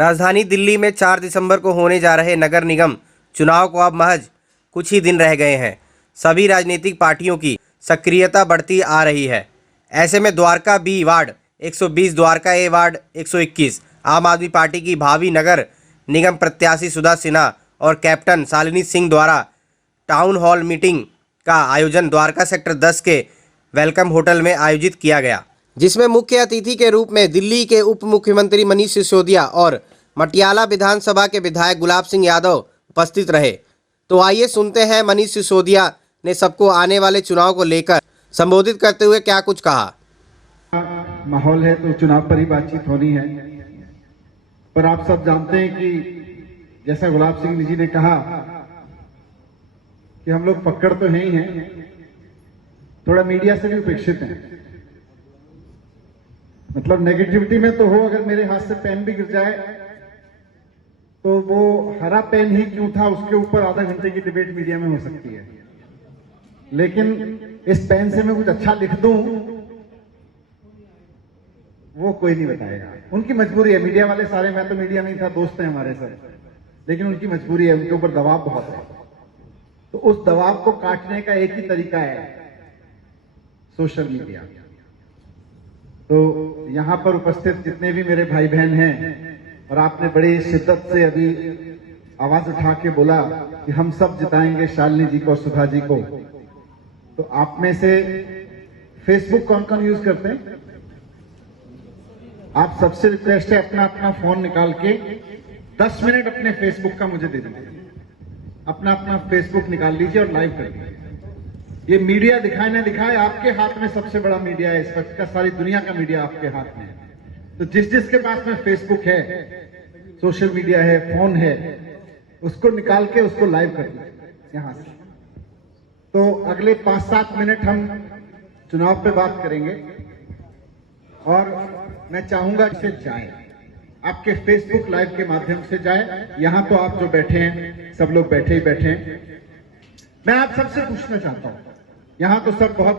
राजधानी दिल्ली में 4 दिसंबर को होने जा रहे नगर निगम चुनाव को अब महज कुछ ही दिन रह गए हैं। सभी राजनीतिक पार्टियों की सक्रियता बढ़ती आ रही है। ऐसे में द्वारका बी वार्ड 120, द्वारका ए वार्ड 121 आम आदमी पार्टी की भावी नगर निगम प्रत्याशी सुधा सिन्हा और कैप्टन शालिनी सिंह द्वारा टाउन हॉल मीटिंग का आयोजन द्वारका सेक्टर 10 के वेलकम होटल में आयोजित किया गया, जिसमें मुख्य अतिथि के रूप में दिल्ली के उप मुख्यमंत्री मनीष सिसोदिया और मटियाला विधानसभा के विधायक गुलाब सिंह यादव उपस्थित रहे। तो आइए सुनते हैं मनीष सिसोदिया ने सबको आने वाले चुनाव को लेकर संबोधित करते हुए क्या कुछ कहा। माहौल है तो चुनाव पर ही बातचीत होनी है, पर आप सब जानते हैं कि जैसा गुलाब सिंह जी ने कहा कि हम लोग पकड़ तो हैं ही हैं, थोड़ा मीडिया से भी उपेक्षित हैं। मतलब नेगेटिविटी में तो हो, अगर मेरे हाथ से पेन भी गिर जाए तो वो हरा पेन ही क्यों था, उसके ऊपर आधा घंटे की डिबेट मीडिया में हो सकती है। लेकिन इस पेन से मैं कुछ अच्छा लिख दूं वो कोई नहीं बताएगा। उनकी मजबूरी है, मीडिया वाले सारे, मैं तो मीडिया में ही था, दोस्त हैं हमारे सब, लेकिन उनकी मजबूरी है, उनके ऊपर दबाव बहुत है। तो उस दबाव को काटने का एक ही तरीका है, सोशल मीडिया। तो यहां पर उपस्थित जितने भी मेरे भाई बहन हैं, और आपने बड़ी शिद्दत से अभी आवाज उठा के बोला कि हम सब जिताएंगे शालिनी जी को और सुधा जी को, तो आप में से फेसबुक कौन कौन यूज करते हैं? आप सबसे रिक्वेस्ट है, अपना अपना फोन निकाल के 10 मिनट अपने फेसबुक का मुझे दे दीजिए। अपना अपना फेसबुक निकाल लीजिए और लाइव कर लीजिए। ये मीडिया दिखाए ना दिखाए, आपके हाथ में सबसे बड़ा मीडिया है इस वक्त का, सारी दुनिया का मीडिया आपके हाथ में है। तो जिस जिसके पास में फेसबुक है, सोशल मीडिया है, फोन है, उसको निकाल के उसको लाइव कर लीजिए यहां से। तो अगले 5-7 मिनट हम चुनाव पे बात करेंगे और मैं चाहूंगा कि जाए, आपके फेसबुक लाइव के माध्यम से जाए। यहां तो आप जो बैठे हैं सब लोग बैठे ही बैठे हैं। मैं आप सबसे पूछना चाहता हूं, यहां तो सब बहुत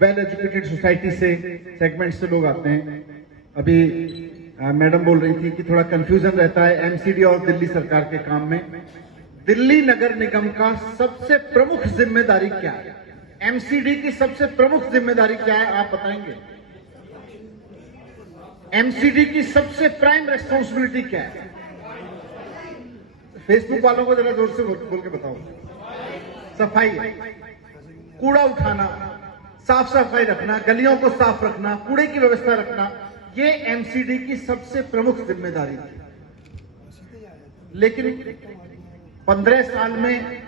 वेल एजुकेटेड सोसाइटी से, सेगमेंट से लोग आते हैं। अभी मैडम बोल रही थी कि थोड़ा कंफ्यूजन रहता है एमसीडी और दिल्ली सरकार के काम में। दिल्ली नगर निगम का सबसे प्रमुख जिम्मेदारी क्या है? एमसीडी की सबसे प्रमुख जिम्मेदारी क्या है, आप बताएंगे? एमसीडी की सबसे प्राइम रेस्पॉन्सिबिलिटी क्या है? फेसबुक वालों को जरा जोर से बोल के बताओ। सफाई, कूड़ा उठाना, साफ सफाई रखना, गलियों को साफ रखना, कूड़े की व्यवस्था रखना, ये एमसीडी की सबसे प्रमुख जिम्मेदारी थी। लेकिन 15 साल में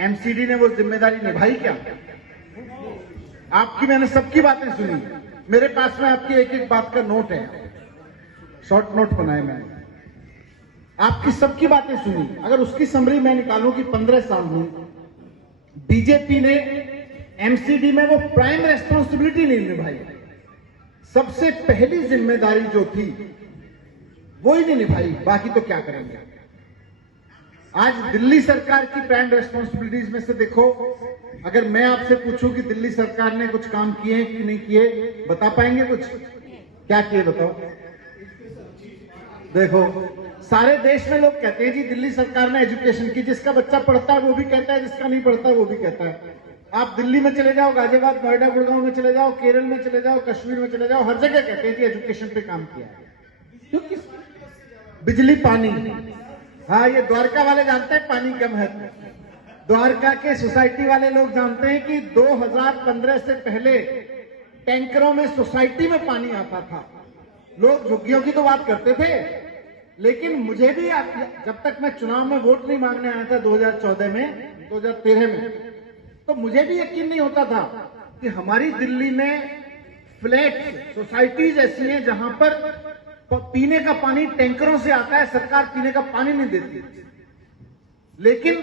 एमसीडी ने वो जिम्मेदारी निभाई क्या? आपकी मैंने सबकी बातें सुनी, मेरे पास में आपकी एक एक बात का नोट है, शॉर्ट नोट बनाए मैंने, आपकी सबकी बातें सुनी। अगर उसकी समरी मैं निकालूं कि 15 साल में बीजेपी ने एमसीडी में वो प्राइम रेस्पॉन्सिबिलिटी नहीं निभाई, सबसे पहली जिम्मेदारी जो थी वो ही नहीं निभाई, बाकी तो क्या करेंगे? आज दिल्ली सरकार की प्राइम रेस्पॉन्सिबिलिटीज में से देखो, अगर मैं आपसे पूछूं कि दिल्ली सरकार ने कुछ काम किए कि नहीं किए, बता पाएंगे कुछ? क्या किए बताओ? देखो, सारे देश में लोग कहते हैं जी दिल्ली सरकार ने एजुकेशन की, जिसका बच्चा पढ़ता है वो भी कहता है, जिसका नहीं पढ़ता वो भी कहता है। आप दिल्ली में चले जाओ, गाजियाबाद, नोएडा, गुड़गांव में चले जाओ, केरल में चले जाओ, कश्मीर में चले जाओ, हर जगह कहते हैं जी एजुकेशन पे काम किया है। क्योंकि बिजली, पानी, हाँ ये द्वारका वाले जानते हैं पानी का महत्व। द्वारका के सोसाइटी वाले लोग जानते हैं कि 2015 से पहले टैंकरों में सोसाइटी में पानी आता था। लोग झुग्गियों की तो बात करते थे, लेकिन मुझे भी जब तक मैं चुनाव में वोट नहीं मांगने आया था 2014 में, 2013 में, तो मुझे भी यकीन नहीं होता था कि हमारी दिल्ली में फ्लैट सोसाइटीज ऐसी हैं जहां पर पीने का पानी टैंकरों से आता है, सरकार पीने का पानी नहीं देती। लेकिन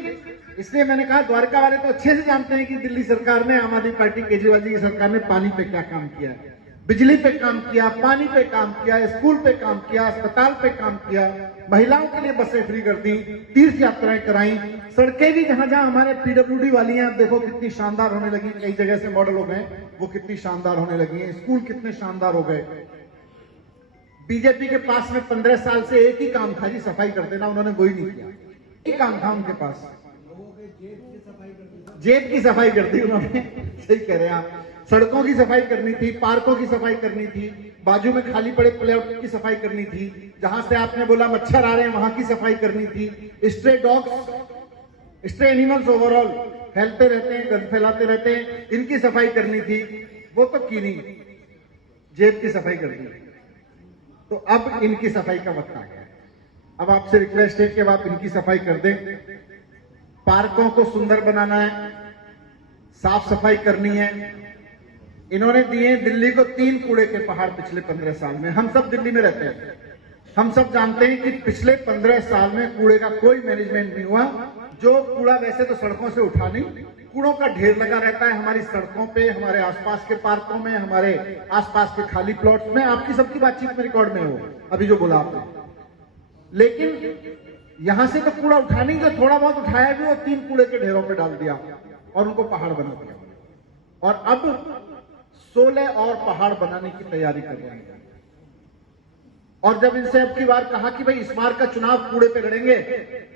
इसलिए मैंने कहा द्वारका वाले तो अच्छे से जानते हैं कि दिल्ली सरकार ने, आम आदमी पार्टी केजरीवाल जी की सरकार ने पानी पे क्या काम किया, बिजली पे काम किया, पानी पे काम किया, स्कूल पे काम किया, अस्पताल पे काम किया, महिलाओं के लिए बसें फ्री कर दी, तीर्थ यात्राएं कराई, सड़कें भी जहां जहां हमारे पीडब्ल्यूडी वाली हैं, आप देखो कितनी शानदार होने लगी, कई जगह से मॉडल हो गए, वो कितनी शानदार होने लगी है, स्कूल कितने शानदार हो गए। बीजेपी के पास में 15 साल से एक ही काम था जी, सफाई कर देना, उन्होंने वही नहीं किया। एक ही काम था उनके पास, जेब की सफाई कर दी उन्होंने। सही कह रहे हैं आप। सड़कों की सफाई करनी थी, पार्कों की सफाई करनी थी, बाजू में खाली पड़े प्लेआउट की सफाई करनी थी, जहां से आपने बोला मच्छर आ रहे हैं वहां की सफाई करनी थी, stray dogs, stray animals overall फैलते रहते हैं, गंद फैलाते रहते हैं, इनकी सफाई करनी थी, वो तो की नहीं, जेब की सफाई कर दी। तो अब इनकी सफाई का वक्त आ गया। अब आपसे रिक्वेस्ट है कि अब आप इनकी सफाई कर दें। पार्कों को सुंदर बनाना है, साफ सफाई करनी है। इन्होंने दिए दिल्ली को 3 कूड़े के पहाड़ पिछले 15 साल में। हम सब दिल्ली में रहते हैं, हम सब जानते हैं कि पिछले 15 साल में कूड़े का कोई मैनेजमेंट नहीं हुआ। जो कूड़ा वैसे तो सड़कों से उठा नहीं, कूड़ों का ढेर लगा रहता है हमारी सड़कों पे, हमारे आसपास के पार्कों में, हमारे आसपास के खाली प्लॉट्स में। आपकी सबकी बातचीत में रिकॉर्ड में हो अभी जो बोला आपने। लेकिन यहां से तो कूड़ा उठा नहीं, जो थोड़ा बहुत उठाया भी वो 3 कूड़े के ढेरों पे डाल दिया और उनको पहाड़ बना दिया। और अब 16 और पहाड़ बनाने की तैयारी कर रहे हैं। और जब इनसे अब की बार कहा कि भाई इस बार का चुनाव कूड़े पे लड़ेंगे,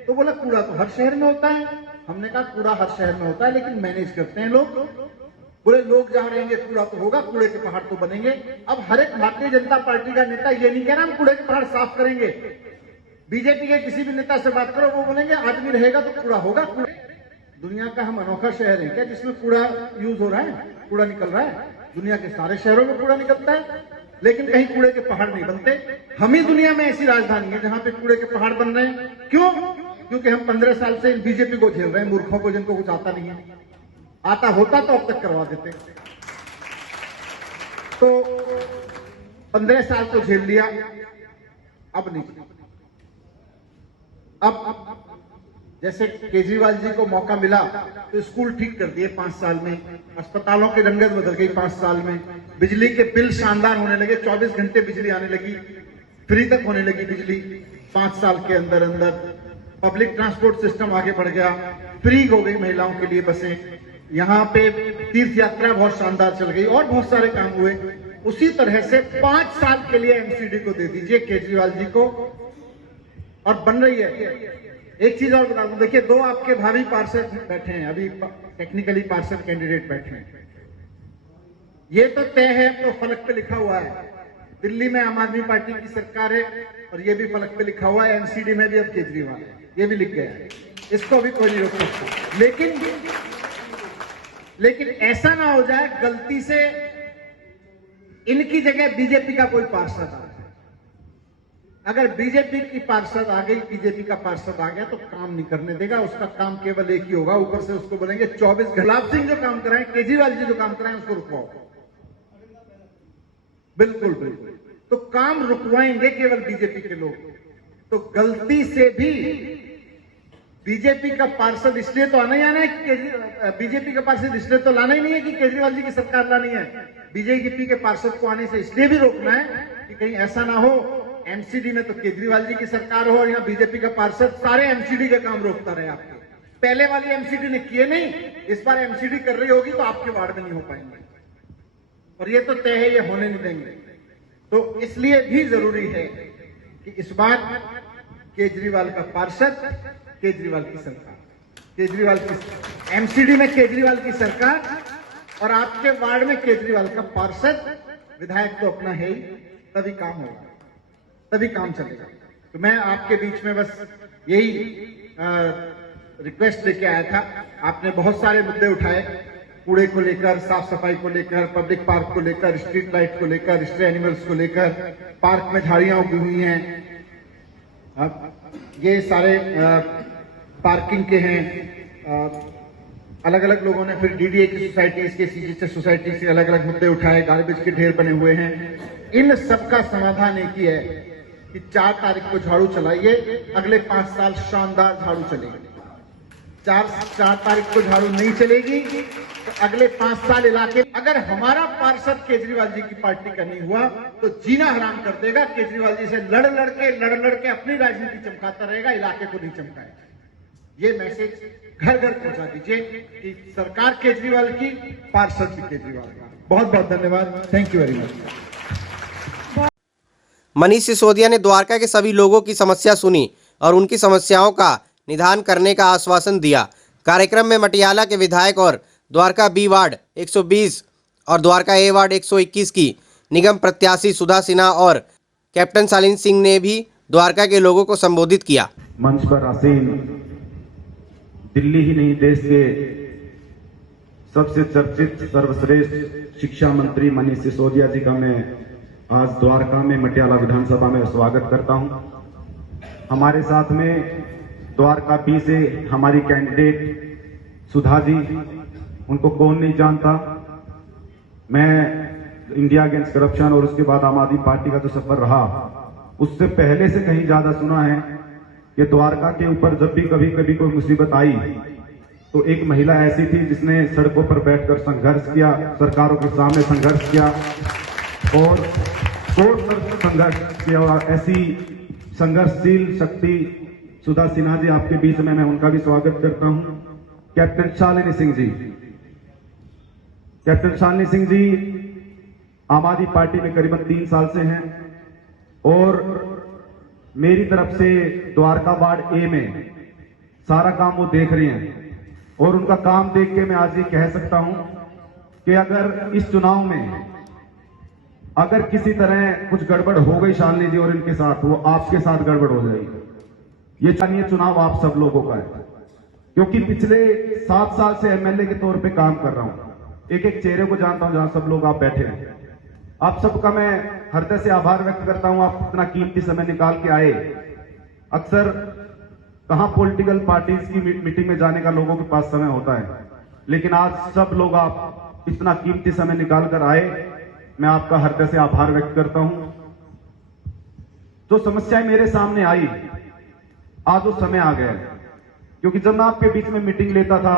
तो बोला कूड़ा तो हर शहर में होता है। हमने कहा कूड़ा हर शहर में होता है, लेकिन मैनेज करते हैं लोग। बोले लोग जहां रहेंगे कूड़ा तो होगा, कूड़े के पहाड़ तो बनेंगे। अब हर एक भारतीय जनता पार्टी का नेता ये नहीं कह रहा हम कूड़े के पहाड़ साफ करेंगे। बीजेपी के किसी भी नेता से बात करो, वो बोलेंगे आदमी रहेगा तो कूड़ा होगा। दुनिया का हम अनोखा शहर है क्या जिसमें कूड़ा यूज हो रहा है, कूड़ा निकल रहा है? दुनिया के सारे शहरों में कूड़ा निकलता है, लेकिन कहीं कूड़े के पहाड़ नहीं बनते। हम ही दुनिया में ऐसी राजधानी है जहां पे कूड़े के पहाड़ बन रहे हैं। क्यों? क्योंकि हम 15 साल से बीजेपी को झेल रहे हैं, मूर्खों को जिनको कुछ आता नहीं है। आता होता तो अब तक करवा देते। तो 15 साल तो झेल लिया, अब नहीं। अब जैसे केजरीवाल जी को मौका मिला तो स्कूल ठीक कर दिए 5 साल में, अस्पतालों की रंगत बदल गई 5 साल में, बिजली के बिल शानदार होने लगे, 24 घंटे बिजली आने लगी, फ्री तक होने लगी बिजली 5 साल के अंदर अंदर। पब्लिक ट्रांसपोर्ट सिस्टम आगे बढ़ गया, फ्री हो गई महिलाओं के लिए बसें, यहाँ पे तीर्थ यात्रा बहुत शानदार चल गई और बहुत सारे काम हुए। उसी तरह से 5 साल के लिए एमसीडी को दे दीजिए केजरीवाल जी को, और बन रही है। एक चीज और बता दूं, देखिए 2 आपके भावी पार्षद बैठे हैं, अभी टेक्निकली पार्षद कैंडिडेट बैठे हैं। ये तो तय है, तो फलक पे लिखा हुआ है, दिल्ली में आम आदमी पार्टी की सरकार है, और ये भी फलक पे लिखा हुआ है, एमसीडी में भी अब केजरीवाल है, ये भी लिख गया है, इसको भी कोई नहीं रोक सकता। लेकिन ऐसा ना हो जाए गलती से इनकी जगह बीजेपी का कोई पार्षद आ जाए। अगर बीजेपी की पार्षद आ गई, बीजेपी का पार्षद आ गया तो काम नहीं करने देगा। उसका काम केवल एक ही होगा, ऊपर से उसको बोलेंगे 24 गुलाब सिंह जो काम कराएं, केजरीवाल जी जो काम कराएं उसको रुकवाओ। बिल्कुल बिल्कुल, तो काम रुकवाएंगे केवल बीजेपी के लोग। तो गलती से भी बीजेपी का पार्षद इसलिए तो आना ही आना है कि बीजेपी का पार्षद इसलिए तो लाना ही नहीं है कि केजरीवाल जी की सरकार लानी है। बीजेपी के पार्षद को आने से इसलिए भी रोकना है कि कहीं ऐसा ना हो एमसीडी में तो केजरीवाल जी की सरकार हो और यहाँ बीजेपी का पार्षद सारे एमसीडी के काम रोकता रहे। आपके पहले वाली एमसीडी ने किए नहीं, इस बार एमसीडी कर रही होगी तो आपके वार्ड में नहीं हो पाएंगे, और ये तो तय है, ये होने नहीं देंगे। तो इसलिए भी जरूरी है कि इस बार केजरीवाल का पार्षद, केजरीवाल की सरकार, केजरीवाल की एमसीडी में केजरीवाल की सरकार और आपके वार्ड में केजरीवाल का पार्षद, विधायक तो अपना है ही, तभी काम होगा, तभी काम चलेगा। तो मैं आपके बीच में बस यही रिक्वेस्ट लेके आया था। आपने बहुत सारे मुद्दे उठाए, कूड़े को लेकर, साफ सफाई को लेकर, पब्लिक पार्क को लेकर, स्ट्रीट लाइट को लेकर, स्ट्रे एनिमल्स को लेकर, पार्क में झाड़ियां उगी हुई हैं, ये सारे पार्किंग के हैं। अलग अलग लोगों ने फिर डीडीए की सोसाइटीज के, सीजीएचएस सोसाइटी से अलग अलग मुद्दे उठाए, गार्बेज के ढेर बने हुए हैं। इन सबका समाधान एक ही है कि 4 तारीख को झाड़ू चलाइए, अगले 5 साल शानदार झाड़ू चलेगी। 4 तारीख को झाड़ू नहीं चलेगी तो अगले 5 साल इलाके, अगर हमारा पार्षद केजरीवाल जी की पार्टी का नहीं हुआ तो जीना हराम कर देगा। केजरीवाल जी से लड़ लड़ के अपनी राजनीति चमकाता रहेगा, इलाके को नहीं चमकाएगा। ये मैसेज घर घर पहुंचा दीजिए कि सरकार केजरीवाल की, पार्षद भी केजरीवाल का। बहुत बहुत धन्यवाद, thank you very much. Manish Sisodia ने द्वारका के सभी लोगों की समस्या सुनी और उनकी समस्याओं का निदान करने का आश्वासन दिया। कार्यक्रम में मटियाला के विधायक और द्वारका बी वार्ड 120 और द्वारका ए वार्ड 121 की निगम प्रत्याशी सुधा सिन्हा और कैप्टन शालीन सिंह ने भी द्वारका के लोगों को संबोधित किया। मंच पर आसीन दिल्ली ही नहीं देश के सबसे चर्चित सर्वश्रेष्ठ शिक्षा मंत्री मनीष सिसोदिया जी का मैं आज द्वारका में मटियाला विधानसभा में स्वागत करता हूं। हमारे साथ में द्वारका बी से हमारी कैंडिडेट सुधा जी, उनको कौन नहीं जानता। मैं इंडिया अगेंस्ट करप्शन और उसके बाद आम आदमी पार्टी का जो सफर रहा उससे पहले से कहीं ज्यादा सुना है कि द्वारका के ऊपर जब भी कभी कोई मुसीबत आई तो एक महिला ऐसी थी जिसने सड़कों पर बैठकर संघर्ष किया, सरकारों के सामने संघर्ष किया और संघर्ष किया। और ऐसी संघर्षशील शक्ति सुधा सिन्हा जी आपके बीच में, मैं उनका भी स्वागत करता हूं। कैप्टन शालीन सिंह जी, कैप्टन शालीन सिंह जी आम आदमी पार्टी में करीबन 3 साल से हैं और मेरी तरफ से द्वारका वार्ड ए में सारा काम वो देख रही हैं और उनका काम देख के मैं आज ये कह सकता हूं कि अगर इस चुनाव में अगर किसी तरह कुछ गड़बड़ हो गई शालिनी जी और इनके साथ, वो आपके साथ गड़बड़ हो जाएगी। ये चाहिए चुनाव आप सब लोगों का है, क्योंकि पिछले 7 साल से एमएलए के तौर पे काम कर रहा हूं, एक एक चेहरे को जानता हूं जहां सब लोग आप बैठे हैं। आप सबका मैं हृदय से आभार व्यक्त करता हूं, आप इतना कीमती समय निकाल के आए। अक्सर कहां पॉलिटिकल पार्टीज की मीटिंग में जाने का लोगों के पास समय होता है, लेकिन आज सब लोग आप इतना कीमती समय निकाल कर आए, मैं आपका हृदय से आभार व्यक्त करता हूं। जो समस्याएं मेरे सामने आई, आज वो समय आ गया है, क्योंकि जब मैं आपके बीच में मीटिंग लेता था,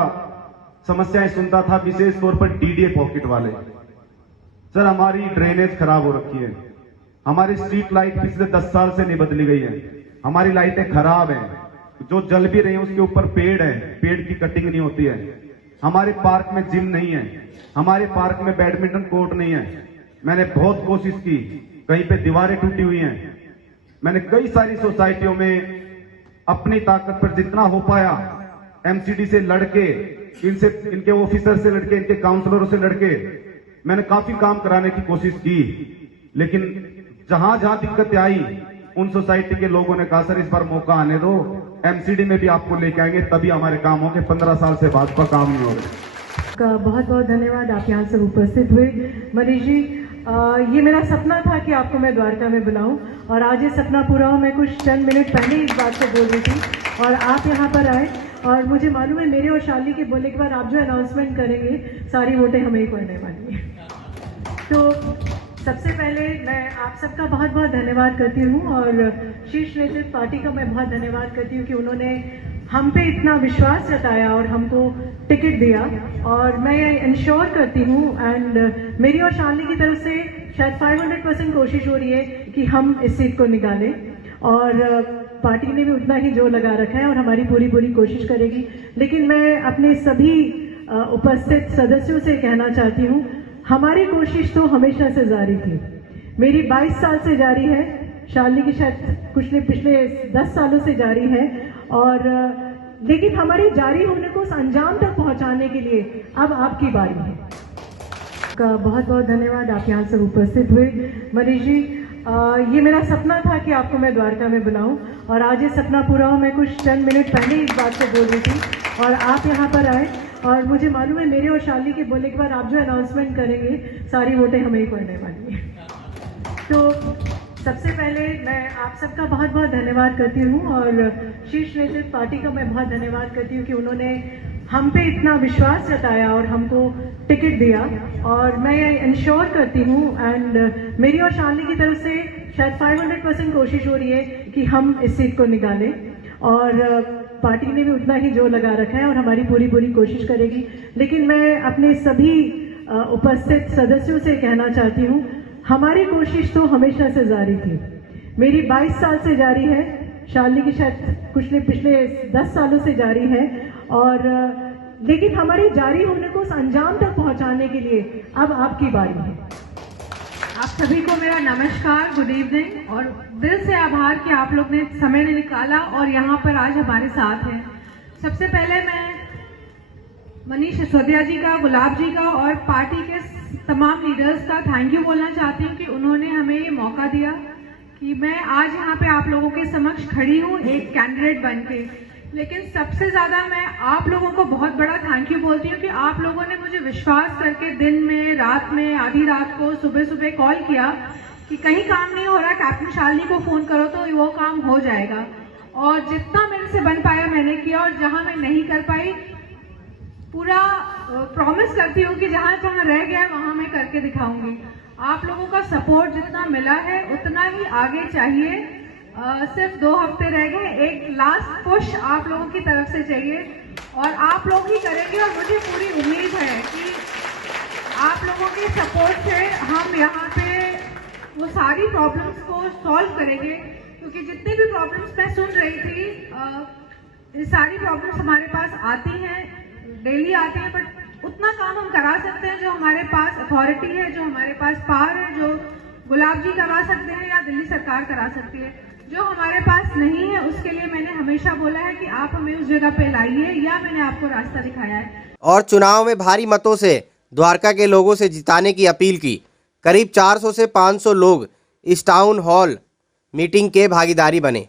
समस्याएं सुनता था, विशेष तौर पर डीडीए पॉकेट वाले। सर, हमारी ड्रेनेज खराब हो रखी है, हमारी स्ट्रीट लाइट पिछले 10 साल से नहीं बदली गई है, हमारी लाइटें खराब हैं, जो जल भी रही है उसके ऊपर पेड़ है, पेड़ की कटिंग नहीं होती है, हमारे पार्क में जिम नहीं है, हमारे पार्क में बैडमिंटन कोर्ट नहीं है। मैंने बहुत कोशिश की, कहीं पे दीवारें टूटी हुई हैं। मैंने कई सारी सोसाइटियों में अपनी ताकत पर जितना हो पाया एमसीडी से लड़के, इनसे, इनके ऑफिसर से लड़के, इनके काउंसलरों से लड़के मैंने काफी काम कराने की कोशिश की, लेकिन जहां जहां दिक्कतें आई उन सोसाइटी के लोगों ने कहा सर इस बार मौका आने दो, एमसीडी में भी आपको लेके आएंगे, तभी हमारे काम होंगे, 15 साल से भाजपा काम नहीं हो रहा। का बहुत बहुत धन्यवाद, आप यहाँ सब उपस्थित हुए। मनीष जी, ये मेरा सपना था कि आपको मैं द्वारका में बुलाऊं और आज ये सपना पूरा हो। मैं कुछ चंद मिनट पहले इस बात से बोल रही थी और आप यहाँ पर आए और मुझे मालूम है मेरे और शाली के बोलने के बाद आप जो अनाउंसमेंट करेंगे सारी वोटें हमें ही पड़ने वाली हैं। तो सबसे पहले मैं आप सबका बहुत बहुत धन्यवाद करती हूँ और शीर्ष नेतृत्व पार्टी का मैं बहुत धन्यवाद करती हूँ कि उन्होंने हम पे इतना विश्वास जताया और हमको टिकट दिया। और मैं इंश्योर करती हूँ एंड मेरी और शालिनी की तरफ से शायद 500% कोशिश हो रही है कि हम इस सीट को निकालें और पार्टी ने भी उतना ही जोर लगा रखा है और हमारी पूरी कोशिश करेगी। लेकिन मैं अपने सभी उपस्थित सदस्यों से कहना चाहती हूँ, हमारी कोशिश तो हमेशा से जारी थी, मेरी 22 साल से जारी है, शालिनी की शायद कुछ नहीं पिछले 10 सालों से जारी है। और लेकिन हमारी जारी होने को उस अंजाम तक पहुंचाने के लिए अब आपकी बारी है। का बहुत बहुत धन्यवाद, आप यहाँ सब उपस्थित हुए। मनीष जी, ये मेरा सपना था कि आपको मैं द्वारका में बुलाऊं और आज ये सपना पूरा हो। मैं कुछ चंद मिनट पहले इस बात से बोल रही थी और आप यहाँ पर आए और मुझे मालूम है मेरे और शाली के बोलने के बाद आप जो अनाउंसमेंट करेंगे सारी वोटें हमें ही पड़ने वाली हैं। तो सबसे पहले मैं आप सबका बहुत बहुत धन्यवाद करती हूँ और शीर्ष नेतृत्व पार्टी का मैं बहुत धन्यवाद करती हूँ कि उन्होंने हम पे इतना विश्वास जताया और हमको टिकट दिया। और मैं इंश्योर करती हूँ एंड मेरी और शालिनी की तरफ से शायद 500% कोशिश हो रही है कि हम इस सीट को निकालें और पार्टी ने भी उतना ही जोर लगा रखा है और हमारी पूरी कोशिश करेगी। लेकिन मैं अपने सभी उपस्थित सदस्यों से कहना चाहती हूँ, हमारी कोशिश तो हमेशा से जारी थी, मेरी 22 साल से जारी है, शालिनी की शायद कुछ नहीं पिछले 10 सालों से जारी है। और लेकिन हमारी जारी होने को उस अंजाम तक पहुंचाने के लिए अब आपकी बारी है। आप सभी को मेरा नमस्कार, गुड इवनिंग और दिल से आभार कि आप लोग ने समय निकाला और यहाँ पर आज हमारे साथ हैं। सबसे पहले मैं मनीष सिसोदिया जी का, गुलाब जी का और पार्टी के तमाम लीडर्स का थैंक यू बोलना चाहती हूँ कि उन्होंने हमें ये मौका दिया कि मैं आज यहाँ पे आप लोगों के समक्ष खड़ी हूँ एक कैंडिडेट बनके। लेकिन सबसे ज़्यादा मैं आप लोगों को बहुत बड़ा थैंक यू बोलती हूँ कि आप लोगों ने मुझे विश्वास करके दिन में, रात में, आधी रात को, सुबह सुबह कॉल किया कि कहीं काम नहीं हो रहा, कैप्टन शालिनी को फ़ोन करो तो वो काम हो जाएगा। और जितना मेरे से बन पाया मैंने किया और जहाँ मैं नहीं कर पाई पूरा प्रॉमिस करती हूँ कि जहाँ जहाँ रह गया वहाँ मैं करके दिखाऊंगी। आप लोगों का सपोर्ट जितना मिला है उतना ही आगे चाहिए। सिर्फ 2 हफ्ते रह गए, एक लास्ट पुश आप लोगों की तरफ से चाहिए और आप लोग ही करेंगे और मुझे पूरी उम्मीद है कि आप लोगों के सपोर्ट से हम यहाँ पे वो सारी प्रॉब्लम्स को सॉल्व करेंगे। क्योंकि जितनी भी प्रॉब्लम्स मैं सुन रही थी, ये सारी प्रॉब्लम्स हमारे पास आती हैं, डेली आती हैं, बट उतना काम हम करा सकते हैं जो हमारे पास अथॉरिटी है, जो हमारे पास पावर है, जो गुलाब जी करा सकते हैं या दिल्ली सरकार करा सकती है। जो हमारे पास नहीं है उसके लिए मैंने हमेशा बोला है कि आप हमें उस जगह पे लाइए या मैंने आपको रास्ता दिखाया है। और चुनाव में भारी मतों से द्वारका के लोगों से जिताने की अपील की। करीब 400 से 500 लोग इस टाउन हॉल मीटिंग के भागीदारी बने।